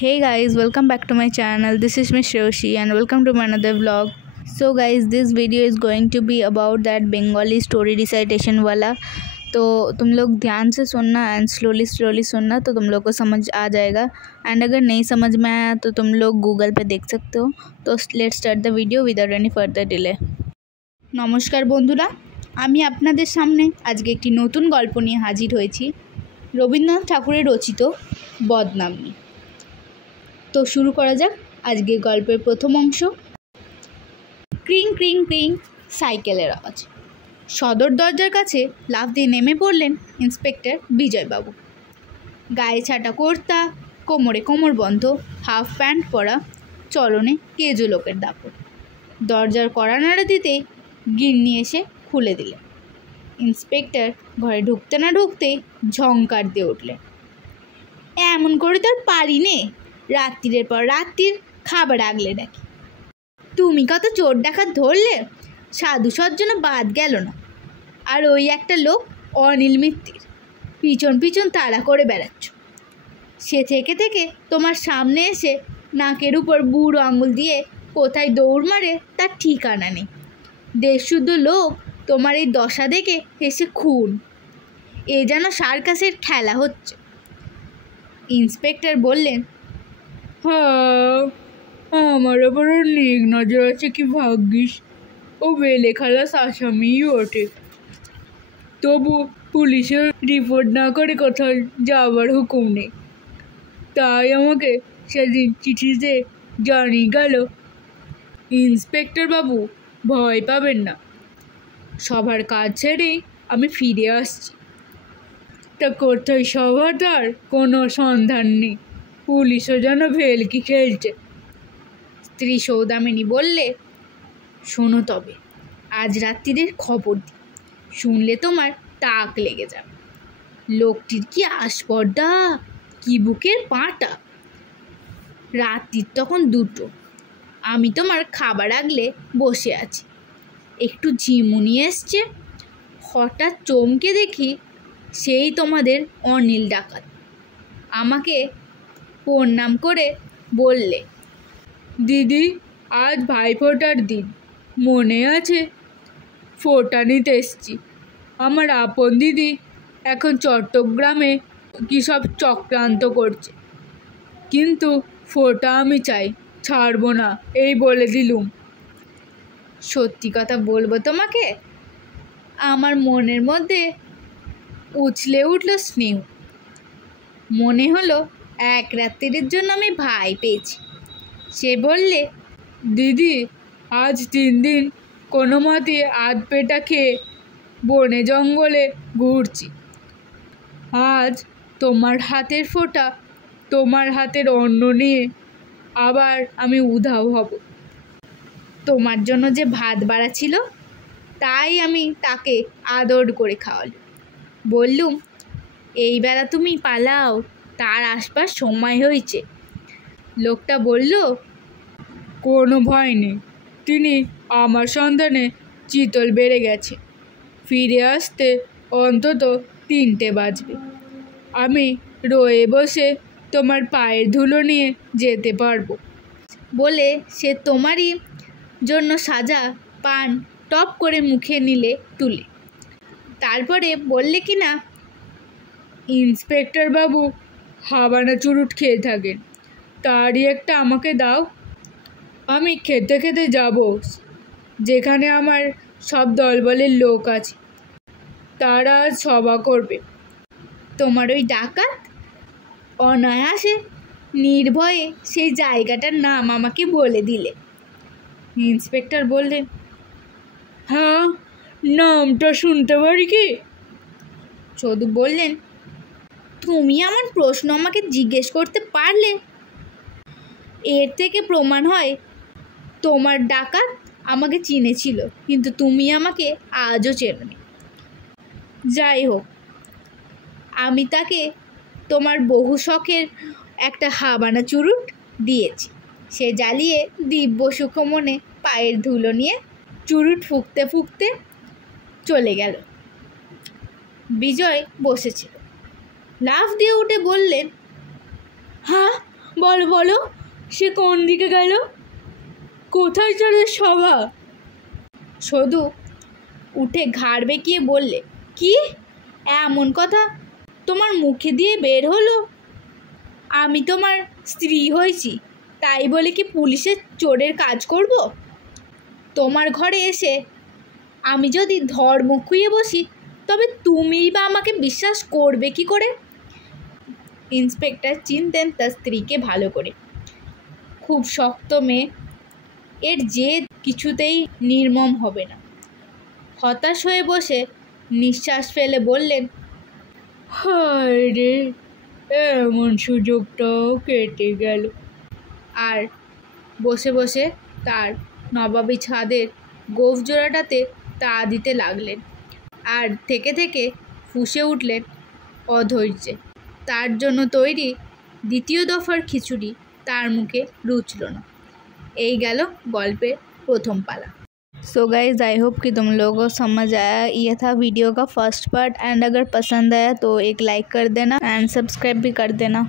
Hey guys, welcome back to my channel. This is Miss Roshi and welcome to my another vlog. So guys, this video is going to be about that Bengali story recitation वाला. तो तुम लोग ध्यान से सुनना and slowly सुनना तो तुम लोग को समझ आ जाएगा. एंड अगर नहीं समझ में आया तो तुम लोग गूगल पे देख सकते हो. तो let's start the video without any farther delay. নমস্কার বন্ধুরা, আমি আপনাদের সামনে আজকে একটি নতুন গল্প নিয়ে হাজির হয়েছি রবীন্দ্রনাথ ঠাকুরের রচিত বদনাম নিয়ে. তো শুরু করা যাক আজকের গল্পের প্রথম অংশ. ক্রিং ক্রিং ক্রিং সাইকেলের আওয়াজ. সদর দরজার কাছে লাফ দিয়ে নেমে পড়লেন ইন্সপেক্টর বিজয়বাবু. গায়ে ছাটা কুর্তা, কোমরে কোমরবন্ধ, হাফ প্যান্ট পরা, চলনে কেজো লোকের দাপট. দরজার কড়া নাড়া দিতেই গিন্নি এসে খুলে দিলেন. ইন্সপেক্টর ঘরে ঢুকতে না ঢুকতেই ঝংকার দিয়ে উঠলেন. এমন করে তোর পারি নে, রাত্রির পর রাত্রির খাবার আগলে ডাকি. তুমি কত চোর ডাকাত ধরলে, সাধু সজ্জন বাদ গেল না. আর ওই একটা লোক অনিল মিত্তির পিছন পিছন তাড়া করে বেড়াচ্ছ. সে থেকে থেকে তোমার সামনে এসে নাকের উপর বুড়ো আঙুল দিয়ে কোথায় দৌড় মারে তার ঠিকানা নেই. দেশশুদ্ধ লোক তোমার এই দশা দেখে এসে খুন. এ যেন সার্কাসের খেলা হচ্ছে. ইন্সপেক্টর বললেন, হ্যাঁ, আমার আবার নেক নজর আছে কি ভাগ্যিস. ও বেলে খালাস আসামিই ওঠে. তবু পুলিশের রিপোর্ট না করে কোথাও যাওয়ার হুকুম নেই. তাই আমাকে সেদিন চিঠিতে জানিয়ে গেল. ইন্সপেক্টর বাবু, ভয় পাবেন না, সবার কাজ ছেড়েই আমি ফিরে আসছি. তা কোথায় সবার তার কোনো সন্ধান নেই. পুলিশও যেন ভেলকি খেলছে. স্ত্রী সৌদামিনী বললে, শোনো তবে আজ রাত্রির খবর দিই, শুনলে তোমার তাক লেগে যাবে. লোকটির কি আস্পর্ধা, কি বুকের পাঁটা. রাত্রির তখন 2টো. আমি তোমার খাবার আগলে বসে আছি. একটু ঝিমুনি এসছে. হঠাৎ চমকে দেখি সেই তোমাদের অনিল ডাকাত. আমাকে প্রণাম করে বললে, দিদি, আজ ভাইফোঁটার দিন, মনে আছে? ফোঁটা নিতে এসছি. আমার আপন দিদি এখন চট্টগ্রামে কী সব চক্রান্ত করছে, কিন্তু ফোঁটা আমি চাই, ছাড়বো না, এই বলে দিলুম. সত্যি কথা বলবো তোমাকে, আমার মনের মধ্যে উছলে উঠল স্নেহ. মনে হলো এক রাত্রির জন্য আমি ভাই পেয়েছি. সে বললে, দিদি, আজ 3 দিন কোনো মতে আধ পেটা খেয়ে বনে জঙ্গলে ঘুরছি. আজ তোমার হাতের ফোঁটা, তোমার হাতের অন্ন নিয়ে আবার আমি উধাও হব. তোমার জন্য যে ভাত বাড়া ছিল, তাই আমি তাকে আদর করে খাওয়ালাম. বললুম, এই বেলা তুমি পালাও, তার আসবার সময় হয়েছে. লোকটা বলল, কোনো ভয় নেই, তিনি আমার সন্ধানে চিতল বেড়ে গেছে. ফিরে আসতে অন্তত 3টে বাজবে. আমি রয়ে বসে তোমার পায়ের ধুলো নিয়ে যেতে পারবো. বলে সে তোমারই জন্য সাজা পান টপ করে মুখে নিলে তুলে. তারপরে বললে কি না, ইন্সপেক্টর বাবু হাবানা চুরুট খেয়ে থাকেন, তারই একটা আমাকে দাও. আমি খেতে খেতে যাব যেখানে আমার সব দলবলের লোক আছে. তারা সভা করবে. তোমার ওই ডাকাত অনায়াসে নির্ভয়ে সেই জায়গাটার নাম আমাকে বলে দিলে. ইন্সপেক্টর বললেন, হ্যাঁ, নামটা শুনতে পারি কি? চোদু বললেন, তুমি আমার প্রশ্ন আমাকে জিজ্ঞেস করতে পারলে? এর থেকে প্রমাণ হয় তোমার ডাকাত আমাকে চিনেছিল, কিন্তু তুমি আমাকে আজও চেনোনি. যাই হোক, আমি তাকে তোমার বহু শখের একটা হাবানা চুরুট দিয়েছি. সে জ্বালিয়ে দিব্য সুখমনে পায়ের ধুলো নিয়ে চুরুট ফুঁকতে ফুঁকতে চলে গেল. বিজয় বসেছিল. লাফ দিয়ে উঠে বললেন, হ্যাঁ, বলো বলো, সে কোন দিকে গেল? কোথায় চলে সভা? সধু উঠে ঘাড় বেঁকিয়ে বললে, কি এমন কথা তোমার মুখে দিয়ে বের হলো? আমি তোমার স্ত্রী হয়েছি, তাই বলে কি পুলিশের চোরের কাজ করব? তোমার ঘরে এসে আমি যদি ধর্ম খুইয়ে বসি, তবে তুমিই বা আমাকে বিশ্বাস করবে কি করে? ইন্সপেক্টর চিনতেন তার স্ত্রীকে ভালো করে। খুব শক্ত মেয়ে, এর জেদ কিছুতেই নির্মম হবে না। হতাশ হয়ে বসে নিঃশ্বাস ফেলে বললেন, হায় রে, এমন সুযোগটাও কেটে গেল। আর বসে বসে তার নবাবী ছাদের গোঁফ জোড়াটাতে তা দিতে লাগলেন। আর থেকে থেকে ফুঁসে উঠলেন অধৈর্যে। তার জন্য তৈরি দ্বিতীয় দফার খিচুড়ি তার মুখে रुचल ना। यही गल गल्पेर प्रथम पाला। सो गाइज आई होप कि तुम लोगों को समझ आया। ये था वीडियो का फर्स्ट पार्ट एंड अगर पसंद आया तो एक लाइक कर देना एंड सब्सक्राइब भी कर देना।